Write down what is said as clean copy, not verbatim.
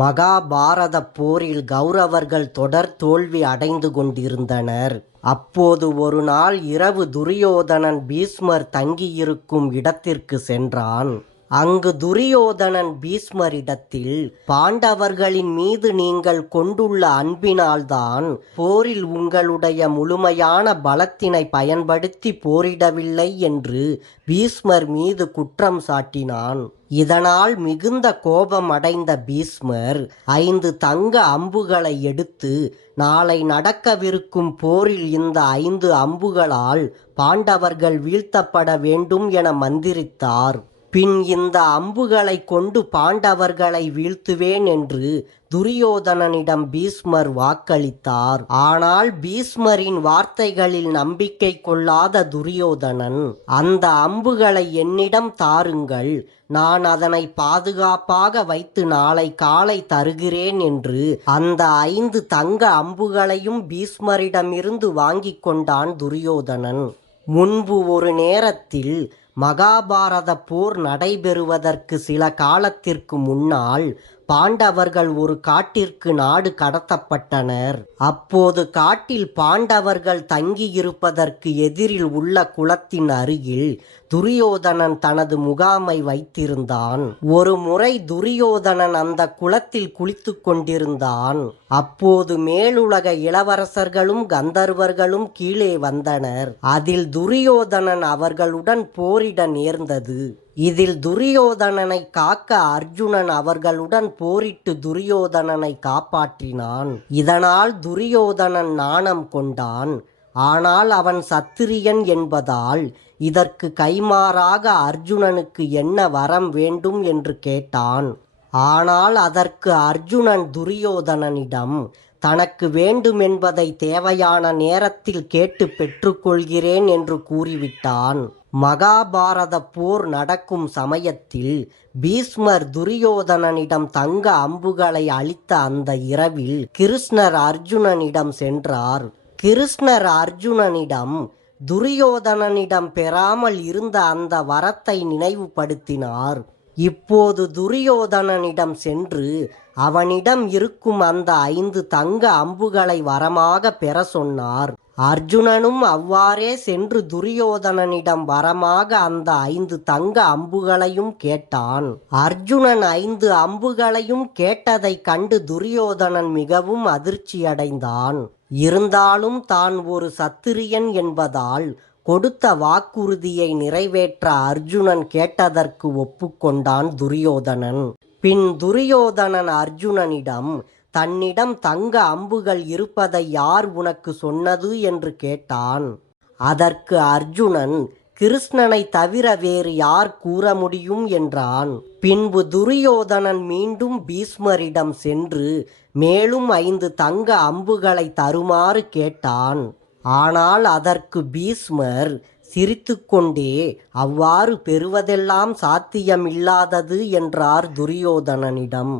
மகாபாரத போரில் கௌரவர்கள் தொடர் தோல்வி அடைந்து கொண்டிருந்தனர். அப்போது ஒரு நாள் இரவு துரியோதனன் பீஷ்மர் தங்கியிருக்கும் இடத்திற்கு சென்றான். அங்கு துரியோதனன் பீஷ்மரிடத்தில், பாண்டவர்களின் மீது நீங்கள் கொண்டுள்ள அன்பினால்தான் போரில் உங்களுடைய முழுமையான பலத்தினை பயன்படுத்தி போரிடவில்லை என்று பீஷ்மர் மீது குற்றம் சாட்டினான். இதனால் மிகுந்த கோபம் அடைந்த பீஷ்மர் 5 தங்க அம்புகளை எடுத்து, நாளை நடக்கவிருக்கும் போரில் இந்த 5 அம்புகளால் பாண்டவர்கள் வீழ்த்தப்பட வேண்டும் என மந்திரித்தார். பின் இந்த அம்புகளை கொண்டு பாண்டவர்களை வீழ்த்துவேன் என்று துரியோதனனிடம் பீஷ்மர் வாக்களித்தார். ஆனால் பீஷ்மரின் வார்த்தைகளில் நம்பிக்கை கொள்ளாத துரியோதனன், அந்த அம்புகளை என்னிடம் தாருங்கள், நான் அதனை பாதுகாப்பாக வைத்து நாளை காலை தருகிறேன் என்று அந்த 5 தங்க அம்புகளையும் பீஷ்மரிடமிருந்து வாங்கி கொண்டான் துரியோதனன். முன்பு ஒரு நேரத்தில் மகாபாரத போர் நடைபெறுவதற்கு சில காலத்திற்கு முன்னால் பாண்டவர்கள் ஒரு காட்டிற்கு நாடு கடத்தப்பட்டனர். அப்போது காட்டில் பாண்டவர்கள் தங்கியிருப்பதற்கு எதிரில் உள்ள குளத்தின் அருகில் துரியோதனன் தனது முகாமை வைத்திருந்தான். ஒரு முறை துரியோதனன் அந்த குளத்தில் குளித்து கொண்டிருந்தான். அப்போது மேலுலக இளவரசர்களும் கந்தர்வர்களும் கீழே வந்தனர். அதில் துரியோதனன் அவர்களுடன் போரிட நேர்ந்தது. இதில் துரியோதனனை காக்க அர்ஜுனன் அவர்களுடன் போரிட்டு துரியோதனனை காப்பாற்றினான். இதனால் துரியோதனன் நாணம் கொண்டான். ஆனால் அவன் சத்திரியன் என்பதால் இதற்கு கைமாறாக அர்ஜுனனுக்கு என்ன வரம் வேண்டும் என்று கேட்டான். ஆனால் அதற்கு அர்ஜுனன் துரியோதனனிடம், தனக்கு வேண்டுமென்பதை தேவையான நேரத்தில் கேட்டு பெற்றுக்கொள்கிறேன் என்று கூறிவிட்டான். மகாபாரத போர் நடக்கும் சமயத்தில் பீஷ்மர் துரியோதனனிடம் தங்க அம்புகளை அளித்த அந்த இரவில் கிருஷ்ணர் அர்ஜுனனிடம் சென்றார். கிருஷ்ணர் அர்ஜுனனிடம் துரியோதனனிடம் பெறாமல் இருந்த அந்த வரத்தை நினைவுபடுத்தினார். இப்போது துரியோதனனிடம் சென்று அவனிடம் இருக்கும் அந்த 5 தங்க அம்புகளை வரமாக பெற சொன்னார். அர்ஜுனனும் அவ்வாறே சென்று துரியோதனனிடம் வரமாக அந்த 5 தங்க அம்புகளையும் கேட்டான். அர்ஜுனன் 5 அம்புகளையும் கேட்டதை கண்டு துரியோதனன் மிகவும் அதிர்ச்சியடைந்தான். இருந்தாலும் தான் ஒரு சத்திரியன் என்பதால் கொடுத்த வாக்குறுதியை நிறைவேற்ற அர்ஜுனன் கேட்டதற்கு ஒப்புக்கொண்டான் துரியோதனன். பின் துரியோதனன் அர்ஜுனனிடம், தன்னிடம் தங்க அம்புகள் இருப்பதை யார் உனக்கு சொன்னது என்று கேட்டான். அதற்கு அர்ஜுனன், கிருஷ்ணனை தவிர வேறு யார் கூற முடியும் என்றான். பின்பு துரியோதனன் மீண்டும் பீஷ்மரிடம் சென்று மேலும் 5 தங்க அம்புகளை தருமாறு கேட்டான். ஆனால் அதற்கு பீஷ்மர் சிரித்துக்கொண்டே, அவ்வாறு பெறுவதெல்லாம் சாத்தியமில்லாதது என்றார் துரியோதனனிடம்.